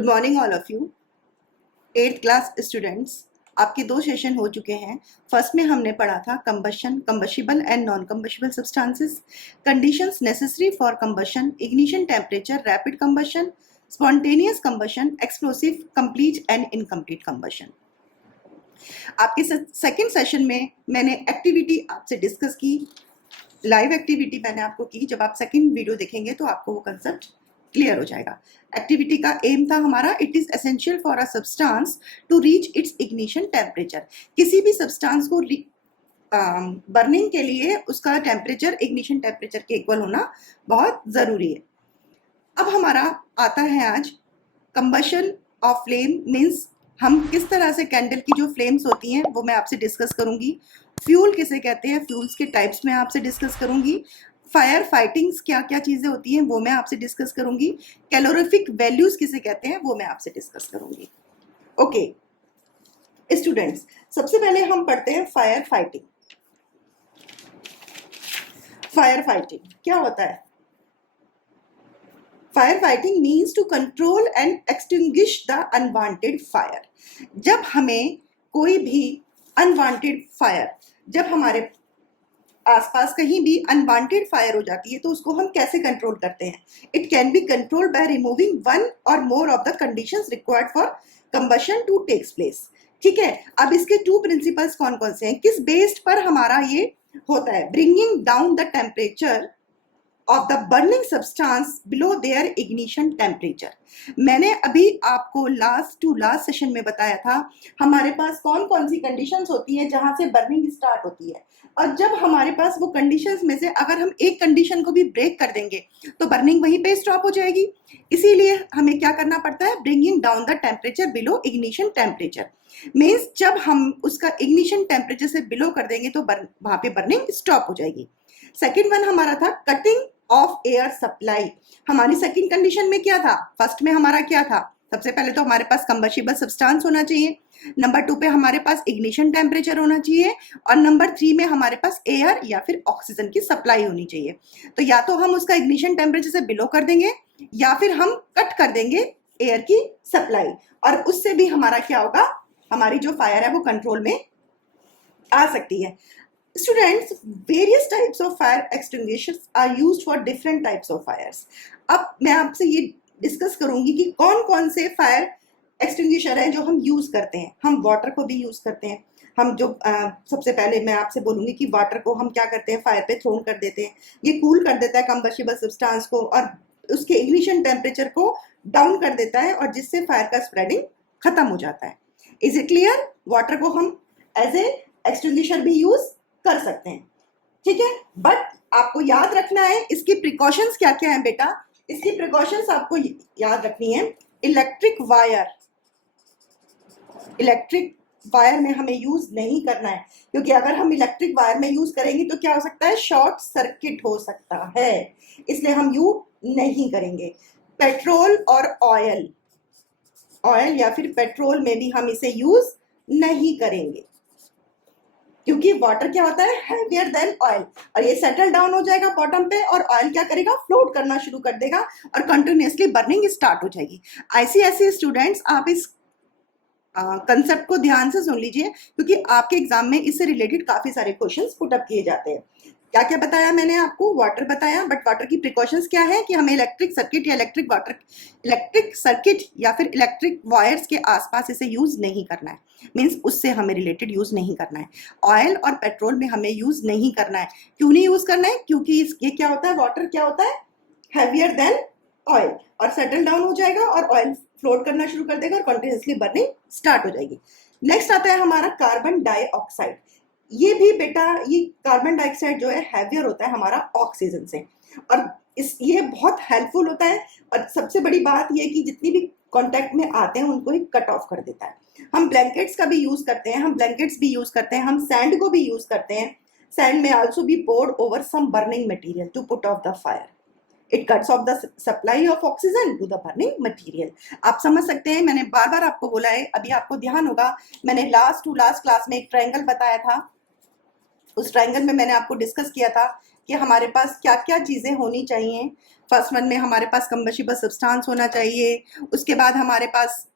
Good morning all of you. 8th class students, आपके 2 session हो चुके हैं। फर्स्ट में हमने पढ़ा था combustion, combustible and non combustible substances, conditions necessary for combustion, ignition temperature, rapid combustion, spontaneous combustion, explosive, complete and incomplete combustion. आपके second session में मैंने एक्टिविटी आपसे डिस्कस की, लाइव एक्टिविटी मैंने आपको की। जब आप सेकेंड वीडियो देखेंगे तो आपको वो कंसेप्ट क्लियर हो जाएगा। एक्टिविटी का एम था हमारा, it is essential for a substance to reach its ignition temperature. किसी भी सब्सटेंस को बर्निंग के लिए उसका टेम्परेचर इग्निशन टेम्परेचर के इक्वल होना बहुत जरूरी है। अब हमारा आता है आज कंबशन ऑफ फ्लेम, मीन्स हम किस तरह से कैंडल की जो फ्लेम्स होती हैं वो मैं आपसे डिस्कस करूंगी। फ्यूल किसे कहते हैं, फ्यूल्स के टाइप्स में आपसे डिस्कस करूंगी। फायर फाइटिंग्स क्या क्या चीजें होती हैं वो मैं आपसे डिस्कस करूंगी। कैलोरीफिक वैल्यूज किसे कहते हैं वो मैं आपसे डिस्कस करूंगी। ओके स्टूडेंट्स, सबसे पहले हम पढ़ते हैं फायर फाइटिंग। फायर फाइटिंग क्या होता है? Fire fighting means to control and extinguish the unwanted fire. जब हमें कोई भी अनवांटेड फायर, जब हमारे आसपास कहीं भी अनवांटेड फायर हो जाती है तो उसको हम कैसे कंट्रोल करते हैं? It can be controlled by removing one or more of the conditions required for combustion to takes place. ठीक है, अब इसके 2 प्रिंसिपल्स कौन कौन से हैं, किस बेस्ड पर हमारा ये होता है? Bringing down the temperature of the burning substance below their ignition temperature। मैंने अभी आपको लास्ट सेशन में बताया था हमारे पास कौन कौन सी कंडीशंस होती है जहां से बर्निंग स्टार्ट होती है, और जब हमारे पास वो कंडीशंस में से अगर हम एक कंडीशन को भी ब्रेक कर देंगे तो बर्निंग वहीं पे स्टॉप हो जाएगी। इसीलिए हमें क्या करना पड़ता है? Bringing down the temperature below ignition temperature. Means जब हम उसका इग्निशन टेम्परेचर से बिलो कर देंगे तो वहां पे बर्निंग स्टॉप हो जाएगी। सेकेंड वन हमारा था कटिंग ऑफ एयर सप्लाई। हमारी सेकंड कंडीशन में क्या था? फर्स्ट में हमारा क्या था? सबसे पहले तो हमारे पास कंबशिबल सब्सटेंस होना चाहिए, नंबर 2 पे हमारे पास इग्निशन टेम्परेचर होना चाहिए, और नंबर 3 में हमारे पास एयर या फिर ऑक्सीजन की सप्लाई होनी चाहिए। तो या तो हम उसका इग्निशन टेम्परेचर से बिलो कर देंगे या फिर हम कट कर देंगे एयर की सप्लाई, और उससे भी हमारा क्या होगा? हमारी जो फायर है वो कंट्रोल में आ सकती है। Students, various types of fire extinguishers are used for different types of fires। अब मैं आपसे ये डिस्कस करूंगी कि कौन कौन से फायर एक्सटिंग्विशर हैं जो हम यूज करते हैं। हम वाटर को भी यूज करते हैं। हम जो सबसे पहले मैं आपसे बोलूंगी कि वाटर को हम क्या करते हैं? फायर पे थ्रोन कर देते हैं। ये कूल कर देता है कंबशिबल सब्सटेंस को और उसके इग्निशन टेम्परेचर को डाउन कर देता है, और जिससे फायर का स्प्रेडिंग खत्म हो जाता है। Is it clear? वाटर को हम एज ए एक्सटिंग्विशर भी यूज कर सकते हैं, ठीक है। बट आपको याद रखना है इसकी प्रिकॉशंस क्या क्या है बेटा। इसकी प्रिकॉशंस आपको याद रखनी है। इलेक्ट्रिक वायर में हमें यूज नहीं करना है, क्योंकि अगर हम इलेक्ट्रिक वायर में यूज करेंगे तो क्या हो सकता है? शॉर्ट सर्किट हो सकता है, इसलिए हम यूज नहीं करेंगे। पेट्रोल और ऑयल या फिर पेट्रोल में भी हम इसे यूज नहीं करेंगे, क्योंकि वाटर क्या होता है? हैवियर देन ऑयल, और ये सेटल डाउन हो जाएगा बॉटम पे और ऑयल क्या करेगा? फ्लोट करना शुरू कर देगा और कंटिन्यूअसली बर्निंग स्टार्ट हो जाएगी। ऐसे स्टूडेंट्स आप इस कंसेप्ट को ध्यान से सुन लीजिए, क्योंकि आपके एग्जाम में इससे रिलेटेड काफी सारे क्वेश्चंस पुट अप किए जाते हैं। क्या क्या बताया मैंने आपको? वाटर बताया, बट वाटर की प्रिकॉशंस क्या है कि हमें इलेक्ट्रिक सर्किट या फिर इलेक्ट्रिक वायर्स के आसपास इसे यूज नहीं करना है। मीन्स उससे हमें रिलेटेड यूज नहीं करना है। ऑयल और पेट्रोल में हमें यूज नहीं करना है। क्यों नहीं यूज करना है? क्योंकि ये क्या होता है? वाटर क्या होता है? हैवियर देन ऑयल, और सेटल डाउन हो जाएगा और ऑयल फ्लोट करना शुरू कर देगा और कंटिन्यूअसली बर्निंग स्टार्ट हो जाएगी। नेक्स्ट आता है हमारा कार्बन डाइऑक्साइड। ये भी बेटा, ये कार्बन डाइऑक्साइड जो है हैवियर होता है हमारा ऑक्सीजन से, और ये बहुत हेल्पफुल होता है। और सबसे बड़ी बात ये कि जितनी भी कांटेक्ट में आते हैं उनको ही कट ऑफ कर देता है। हम ब्लैंकेट्स का भी यूज करते हैं, हम सैंड को भी यूज करते हैं। Sand may also be poured over some burning material to put off the fire. It cuts off the supply of oxygen to the burning material. आप समझ सकते हैं, मैंने बार बार आपको बोला है, अभी आपको ध्यान होगा मैंने लास्ट क्लास में एक ट्रायंगल बताया था। उस ट्रायंगल में मैंने आपको डिस्कस किया था कि हमारे पास क्या क्या चीज़ें होनी चाहिए। फर्स्ट वन में हमारे पास कंबस्टिबल सब्सटेंस होना चाहिए, उसके बाद हमारे पास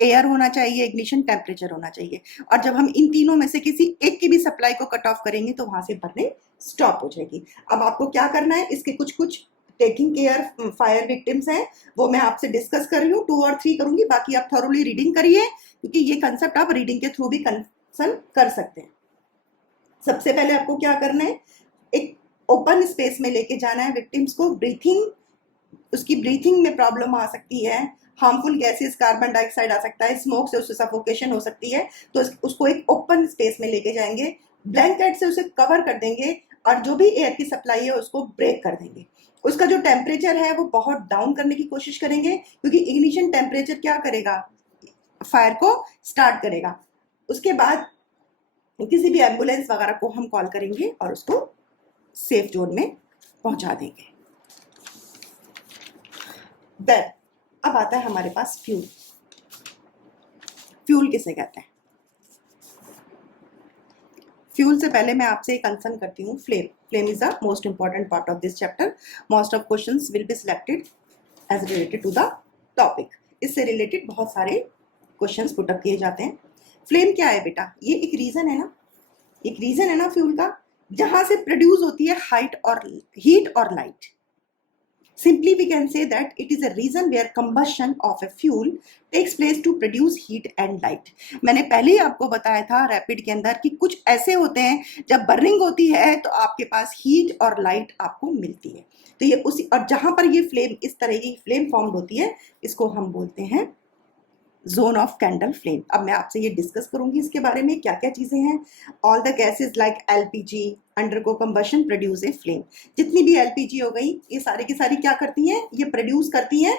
एयर होना चाहिए, इग्निशन टेम्परेचर होना चाहिए। और जब हम इन तीनों में से किसी एक की भी सप्लाई को कट ऑफ करेंगे तो वहां से बर्निंग स्टॉप हो जाएगी। अब आपको क्या करना है, इसके कुछ कुछ टेकिंग केयर फायर विक्टिम्स हैं, वो मैं आपसे डिस्कस कर रही हूँ, 2 और 3 करूंगी, बाकी आप थॉरोली रीडिंग करिए, क्योंकि ये कंसेप्ट आप रीडिंग के थ्रू भी कंसर्न कर सकते हैं। सबसे पहले आपको क्या करना है, एक ओपन स्पेस में लेके जाना है विक्टिम्स को। ब्रीथिंग, उसकी ब्रीथिंग में प्रॉब्लम आ सकती है, हार्मफुल गैसेस, कार्बन डाइऑक्साइड आ सकता है, स्मोक से उससे सफोकेशन हो सकती है, तो उसको एक ओपन स्पेस में लेके जाएंगे, ब्लैंकेट से उसे कवर कर देंगे और जो भी एयर की सप्लाई है उसको ब्रेक कर देंगे। उसका जो टेम्परेचर है वो बहुत डाउन करने की कोशिश करेंगे, क्योंकि इग्निशन टेम्परेचर क्या करेगा, फायर को स्टार्ट करेगा। उसके बाद किसी भी एम्बुलेंस वगैरह को हम कॉल करेंगे और उसको सेफ जोन में पहुंचा देंगे। देन अब आता है हमारे पास फ्यूल। फ्यूल किसे कहते हैं? फ्यूल से पहले मैं आपसे एक कंसर्न करती हूँ, flame. Flame is the most important part of this chapter. Most of questions will be selected as related to the topic. इससे रिलेटेड बहुत सारे क्वेश्चंस पुट अप किए जाते हैं। फ्लेम क्या है बेटा? ये एक रीजन है ना, एक रीजन है ना फ्यूल का, जहां से प्रोड्यूस होती है हीट और light. Simply we can say that it is a reason where combustion of a fuel takes place to produce heat and light. मैंने पहले ही आपको बताया था रैपिड के अंदर कि कुछ ऐसे होते हैं जब बर्निंग होती है तो आपके पास हीट और लाइट आपको मिलती है। तो ये उसी, और जहां पर ये फ्लेम, इस तरह की फ्लेम फॉर्म होती है, इसको हम बोलते हैं जोन ऑफ कैंडल फ्लेम। अब मैं आपसे ये डिस्कस करूंगी इसके बारे में क्या क्या चीजें हैं। All the gases like LPG undergo combustion produce a flame. जितनी भी एलपीजी हो गई, ये सारी की सारी क्या करती हैं, ये प्रोड्यूस करती हैं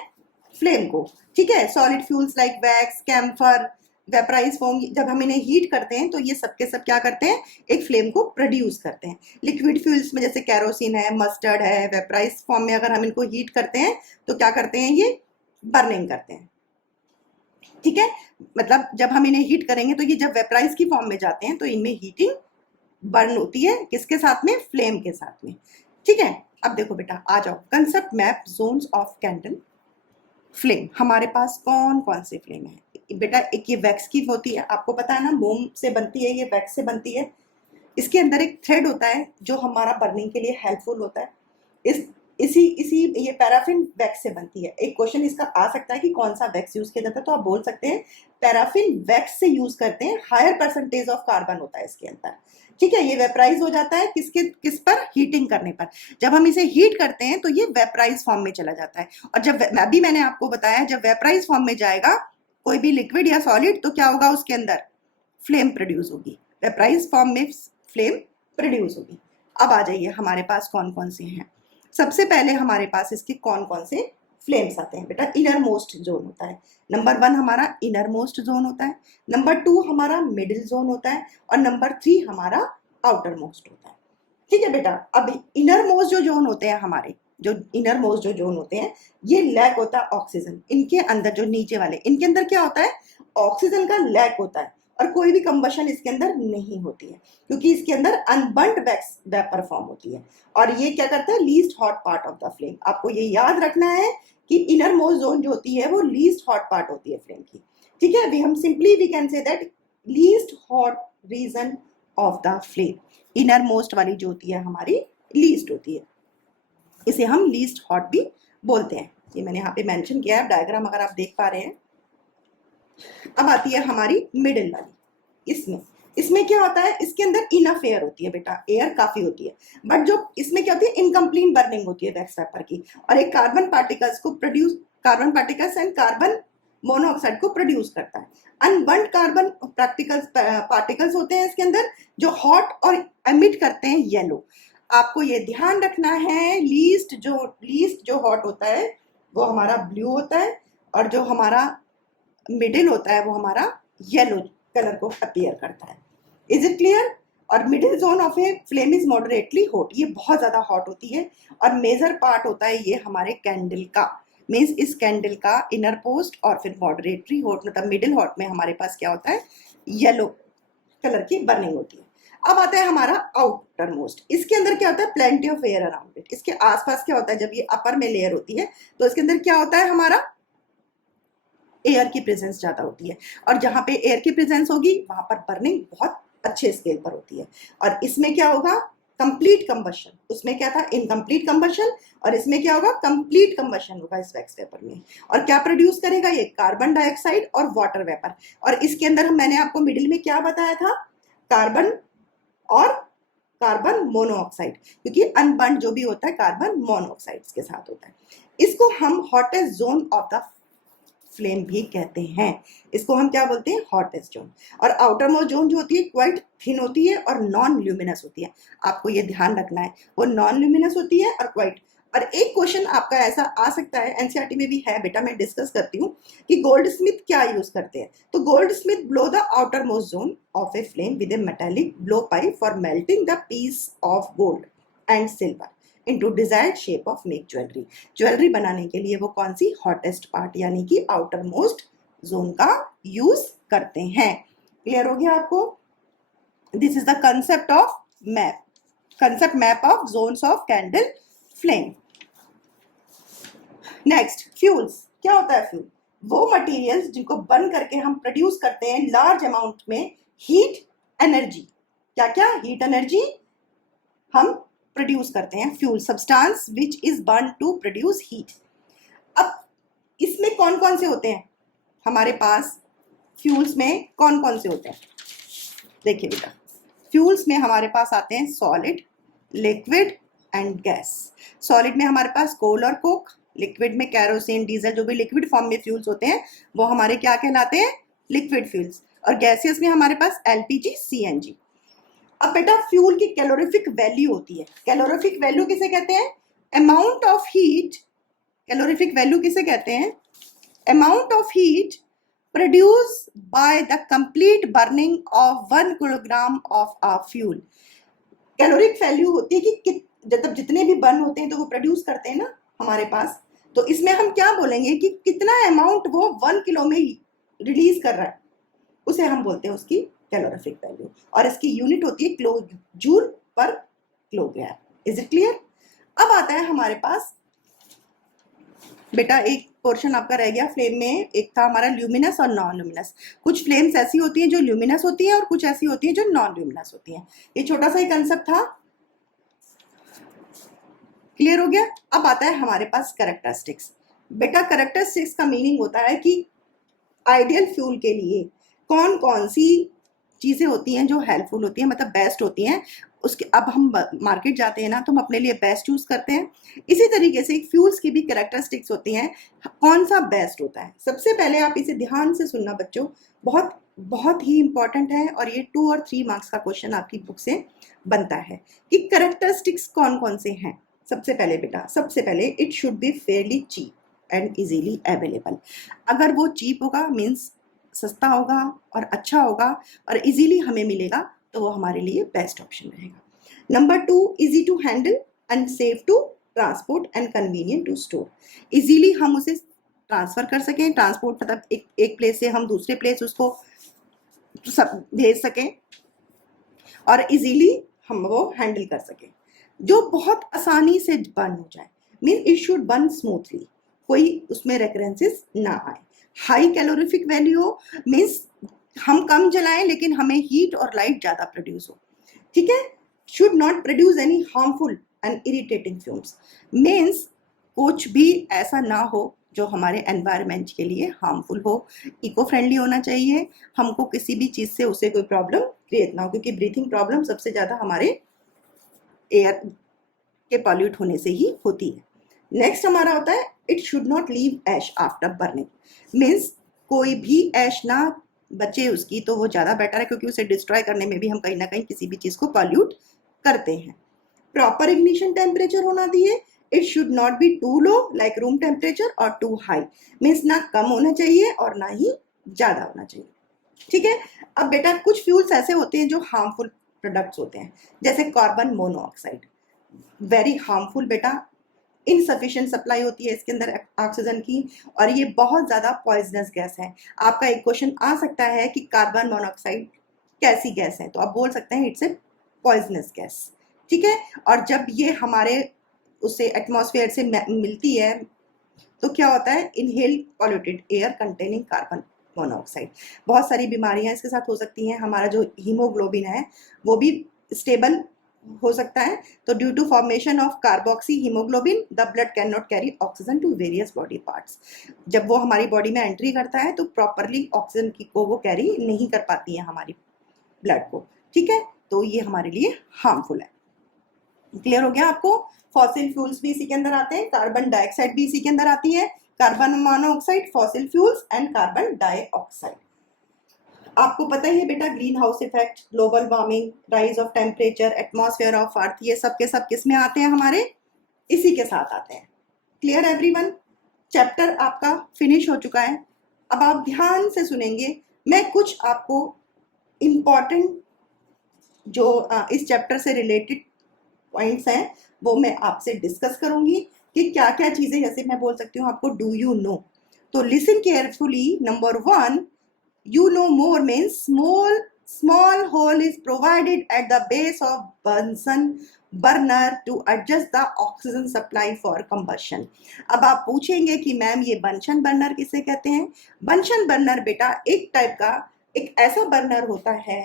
फ्लेम को। ठीक है, solid fuels like wax, camphor, vaporize foam, जब हम इन्हें हीट करते हैं तो ये सब के सब क्या करते हैं, एक फ्लेम को प्रोड्यूस करते हैं। लिक्विड फ्यूल्स में जैसे कैरोसिन है, मस्टर्ड है, वेपराइज फॉर्म में अगर हम इनको हीट करते हैं तो क्या करते हैं, ये बर्निंग करते हैं। ठीक है, मतलब जब हम इन्हें हीट करेंगे तो ये जब वेपराइज की फॉर्म में जाते हैं तो इनमें हीटिंग बर्न होती है, किसके साथ में, फ्लेम के साथ में। ठीक है, अब देखो बेटा, आ जाओ concept map zones of candle flame. हमारे पास कौन कौन से फ्लेम है बेटा? एक ये वैक्स की होती है, आपको पता है ना, मोम से बनती है, ये वैक्स से बनती है। इसके अंदर एक थ्रेड होता है जो हमारा बर्निंग के लिए हेल्पफुल होता है। इस इसी इसी ये पैराफिन वैक्स से बनती है। एक क्वेश्चन इसका आ सकता है कि कौन सा वैक्स यूज किया जाता है, तो आप बोल सकते हैं पैराफिन वैक्स से यूज करते हैं, हायर परसेंटेज ऑफ कार्बन होता है इसके अंदर। ठीक है, ये वेपराइज हो जाता है किस पर, हीटिंग करने पर। जब हम इसे हीट करते हैं तो ये वेपराइज फॉर्म में चला जाता है, और जब अभी मैंने आपको बताया जब वेपराइज फॉर्म में जाएगा कोई भी लिक्विड या सॉलिड तो क्या होगा, उसके अंदर फ्लेम प्रोड्यूस होगी, वेपराइज फॉर्म में फ्लेम प्रोड्यूस होगी। अब आ जाइए हमारे पास कौन कौन से हैं। सबसे पहले हमारे पास इसके कौन कौन से फ्लेम्स आते हैं बेटा? इनर मोस्ट जोन होता है, नंबर 1 हमारा इनर मोस्ट जोन होता है, नंबर 2 हमारा मिडिल जोन होता है, और नंबर 3 हमारा आउटर मोस्ट होता है। ठीक है बेटा, अब इनर मोस्ट जो जोन होते हैं हमारे, जो इनर मोस्ट जो जोन होते हैं, ये लैक होता है ऑक्सीजन। इनके अंदर जो नीचे वाले, इनके अंदर क्या होता है, ऑक्सीजन का लैक होता है, और कोई भी कंबशन इसके अंदर नहीं होती है, क्योंकि इसके अंदर अनबर्न्ड वैक्स वेपर फॉर्म होती है। और ये क्या करता है, least hot part of the flame. आपको ये याद रखना है कि इनर मोस्ट जोन जो होती है वो लीस्ट हॉट पार्ट होती है फ्लेम की। ठीक है, अभी हम simply we can say that least hot region of the flame, inner most वाली जो होती है हमारी लीस्ट होती है, इसे हम लीस्ट हॉट भी बोलते हैं। ये मैंने यहाँ पे मेंशन किया है डायग्राम, अगर आप देख पा रहे हैं। अब आती है हमारी मिडिल वाली। इसमें क्या होता है, इसके अंदर इनफ एयर होती है बेटा, एयर काफी होती है, बट जो इसमें क्या होती है, इनकम्प्लीट बर्निंग होती है वैक्स वेपर की, और एक carbon particles and carbon monoxide को प्रोड्यूस करता है। अनबर्न्ड कार्बन पार्टिकल्स होते हैं इसके अंदर, जो हॉट और एमिट करते हैं येलो। आपको ये ध्यान रखना है, लीस्ट जो हॉट होता है वो हमारा ब्लू होता है, और जो हमारा मिडिल होता है वो हमारा येलो कलर को अपीयर करता है। Is it clear? और middle zone of a flame is moderately hot, ये बहुत ज्यादा हॉट होती है, और मेजर पार्ट होता है ये हमारे कैंडल का। मीन्स इस कैंडल का इनर पोस्ट और फिर मॉडरेटली हॉट, मतलब मिडिल हॉट में हमारे पास क्या होता है, येलो कलर की बर्निंग होती है। अब आता है हमारा आउटर मोस्ट। इसके अंदर क्या होता है, plenty of air around it. इसके आसपास क्या होता है, जब ये अपर में लेयर होती है तो इसके अंदर क्या होता है, हमारा एयर की प्रेजेंस ज्यादा होती है, और जहां पे एयर की प्रेजेंस होगी वहां पर बर्निंग बहुत अच्छे स्केल पर होती है। और इसमें क्या होगा, कंप्लीट कंबशन। उसमें क्या था, इनकम्प्लीट कंबशन, और इसमें क्या होगा, कंप्लीट कंबशन होगा इस वैक्स वेपर में। और क्या प्रोड्यूस करेगा ये, कार्बन डाइऑक्साइड और वाटर वेपर। और इसके अंदर मैंने आपको मिडिल में क्या बताया था, कार्बन और कार्बन मोनोऑक्साइड, क्योंकि अनबर्न्ड जो भी होता है कार्बन मोनोऑक्साइड के साथ होता है। इसको हम hottest zone of the flame भी कहते हैं। इसको हम क्या बोलते हैं, हॉटेस्ट जोन। और आउटर मोस्ट जोन जो होती है क्वाइट थिन होती है और नॉन ल्यूमिनस होती है। आपको ये ध्यान रखना है, वो नॉन ल्यूमिनस होती है और क्वाइट। और एक क्वेश्चन आपका ऐसा आ सकता है, एनसीईआरटी में भी है बेटा, मैं डिस्कस करती हूँ कि गोल्ड स्मिथ क्या यूज करते हैं। तो gold smith blow the outer most zone of a flame with a metallic blow pipe for melting the piece of gold and silver into desired shape of make jewellery. Jewellery बनाने के लिए वो कौन सी, hottest part यानी कि outer most zone का use करते हैं। क्लियर हो गया आपको? This is the concept of map, concept map of zones of candle flame. Next, fuels. क्या होता है फ्यूल, वो मटेरियल्स जिनको बर्न करके हम प्रोड्यूस करते हैं लार्ज अमाउंट में हीट एनर्जी। क्या क्या, हीट एनर्जी हम प्रोड्यूस करते हैं। Fuel, substance which is burn to produce heat. अब इसमें कौन कौन से होते हैं हमारे पास, फ्यूल्स में कौन कौन से होते हैं, देखिए बेटा, फ्यूल्स में हमारे पास आते हैं solid, liquid and gas. Solid में हमारे पास कोल और कोक, लिक्विड में कैरोसिन, डीजल, जो भी लिक्विड फॉर्म में फ्यूल्स होते हैं वो हमारे क्या कहलाते हैं, लिक्विड फ्यूल्स। और गैसियस में हमारे पास एलपीजी, सीएनजी। अब बेटा फ्यूल की कैलोरीफिक वैल्यू होती है। कैलोरीफिक वैल्यू किसे कहते हैं, amount of heat. Calorific value किसे कहते हैं, amount of heat produce by the complete burning of 1 kilogram of a fuel. Caloric value होती है कि जब जितने भी बर्न होते हैं तो वो प्रोड्यूस करते हैं ना हमारे पास, तो इसमें हम क्या बोलेंगे कि कितना अमाउंट वो 1 किलो में रिलीज कर रहा है, उसे हम बोलते हैं उसकी कैलोरीफिक वैल्यू। और इसकी यूनिट होती है किलो जूल पर किलोग्राम। Is it clear? अब आता है हमारे पास बेटा, एक पोर्शन आपका रह गया फ्लेम में, एक था हमारा ल्यूमिनस और नॉन ल्यूमिनस। कुछ फ्लेम्स ऐसी होती हैं जो ल्यूमिनस होती हैं और कुछ ऐसी होती हैं जो नॉन ल्यूमिनस होती हैं। ये छोटा सा ही कंसेप्ट था, क्लियर हो गया? अब आता है हमारे पास कैरेक्टरिस्टिक्स। बेटा कैरेक्टरिस्टिक्स का मीनिंग होता है कि आइडियल फ्यूल के लिए कौन कौन सी चीजें होती हैं जो हेल्पफुल होती हैं, मतलब बेस्ट होती हैं। उसके अब हम मार्केट जाते हैं ना तो हम अपने लिए बेस्ट चूज करते हैं। इसी तरीके से फ्यूल्स की भी कैरेक्टरिस्टिक्स होती हैं, कौन सा बेस्ट होता है। सबसे पहले आप इसे ध्यान से सुनना बच्चों, बहुत बहुत ही इंपॉर्टेंट है, और ये 2 और 3 मार्क्स का क्वेश्चन आपकी बुक से बनता है कि कैरेक्टरिस्टिक्स कौन कौन से हैं। सबसे पहले बेटा, सबसे पहले it should be fairly cheap and easily available. अगर वो चीप होगा मीन्स सस्ता होगा और अच्छा होगा और इजीली हमें मिलेगा, तो वो हमारे लिए बेस्ट ऑप्शन रहेगा। Number 2, easy to handle and safe to transport and convenient to store. Easily हम उसे ट्रांसफर कर सकें, ट्रांसपोर्ट मतलब एक प्लेस से हम दूसरे प्लेस उसको भेज सकें, और इजीली हम वो हैंडल कर सकें। जो बहुत आसानी से बर्न हो जाए, mean it should burn smoothly, कोई उसमें रेकरेंसेस ना आए। हाई कैलोरीफिक वैल्यू हो, मीन्स हम कम जलाएं लेकिन हमें हीट और लाइट ज्यादा प्रोड्यूस हो, ठीक है। Should not produce any harmful and irritating fumes, means कुछ भी ऐसा ना हो जो हमारे एनवायरनमेंट के लिए हार्मफुल हो। इको फ्रेंडली होना चाहिए, हमको किसी भी चीज से उसे कोई प्रॉब्लम क्रिएट ना हो, क्योंकि ब्रीथिंग प्रॉब्लम सबसे ज्यादा हमारे एयर के पॉल्यूट होने से ही होती है। नेक्स्ट हमारा होता है it should not leave ash after burning, means कोई भी ऐश ना बचे उसकी, तो वो ज़्यादा बेटर है, क्योंकि उसे डिस्ट्रॉय करने में भी हम कहीं ना कहीं किसी भी चीज़ को पॉल्यूट करते हैं। प्रॉपर इग्निशन टेम्परेचर होना चाहिए, it should not be too low like room temperature और टू हाई, मीन्स ना कम होना चाहिए और ना ही ज़्यादा होना चाहिए, ठीक है। अब बेटा कुछ फ्यूल्स ऐसे होते हैं जो हार्मफुल प्रोडक्ट्स होते हैं, जैसे कार्बन मोनोऑक्साइड, वेरी हार्मफुल बेटा। इनसफिशिएंट सप्लाई होती है इसके अंदर ऑक्सीजन की, और ये बहुत ज़्यादा पॉइजनस गैस है। आपका एक क्वेश्चन आ सकता है कि कार्बन मोनोऑक्साइड कैसी गैस है, तो आप बोल सकते हैं इट्स ए पॉइजनस गैस, ठीक है। और जब ये हमारे उसे एटमॉस्फेयर से मिलती है तो क्या होता है, inhale polluted air containing carbon monoxide. बहुत सारी बीमारियां इसके साथ हो सकती हैं। हमारा जो हीमोग्लोबिन है वो भी स्टेबल हो सकता है। तो due to formation of carboxy haemoglobin the blood can not carry oxygen to various body parts. जब वो हमारी बॉडी में एंट्री करता है तो प्रॉपरली ऑक्सीजन को वो कैरी नहीं कर पाती है हमारी ब्लड को, ठीक है। तो ये हमारे लिए हार्मफुल है। क्लियर हो गया आपको? फॉसिल फ्यूल्स भी इसी के अंदर आते हैं, कार्बन डाइऑक्साइड भी इसी के अंदर आती है, carbon monoxide, fossil fuels and carbon dioxide. आपको पता ही है बेटा, green house effect, global warming, rise of temperature, atmosphere of earth, ये सब के सब किस में आते हैं, हमारे इसी के साथ आते हैं। Clear everyone? चैप्टर आपका फिनिश हो चुका है। अब आप ध्यान से सुनेंगे, मैं कुछ आपको इम्पॉर्टेंट जो इस चैप्टर से रिलेटेड पॉइंट्स हैं वो मैं आपसे डिस्कस करूंगी कि क्या क्या चीजें, जैसे मैं बोल सकती हूँ आपको डू यू नो। तो listen carefully. Number 1, you know more means small hole is provided at the base of Bunsen burner to adjust the oxygen supply for combustion। अब आप पूछेंगे कि मैम ये बंशन बर्नर किसे कहते हैं? बंशन बर्नर बेटा एक टाइप का एक ऐसा बर्नर होता है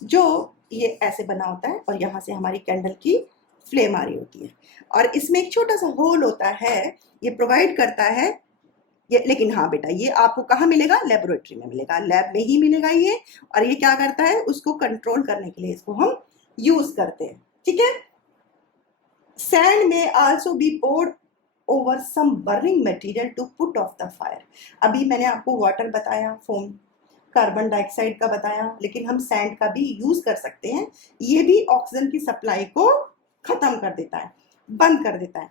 जो ये ऐसे बना होता है और यहाँ से हमारी कैंडल की फ्लेम आ रही होती है और इसमें एक छोटा सा होल होता है, ये प्रोवाइड करता है ये। लेकिन हाँ बेटा, ये आपको कहाँ मिलेगा? लेबोरेटरी में मिलेगा, लैब में ही मिलेगा ये। और ये क्या करता है, उसको कंट्रोल करने के लिए इसको हम यूज करते हैं, ठीक है। Sand may also be poured over some burning material to put off the fire. अभी मैंने आपको वाटर बताया, फोम, कार्बन डाइऑक्साइड का बताया, लेकिन हम सैंड का भी यूज कर सकते हैं। ये भी ऑक्सीजन की सप्लाई को खत्म कर देता है, बंद कर देता है।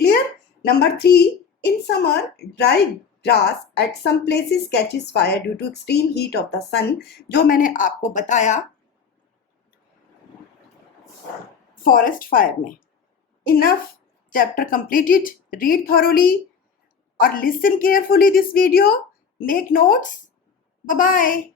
Clear? Number 3, in summer, dry grass at some places catches fire due to extreme heat of the sun, जो मैंने आपको बताया forest fire में। Enough, chapter completed. Read thoroughly or listen carefully this video. Make notes. Bye bye.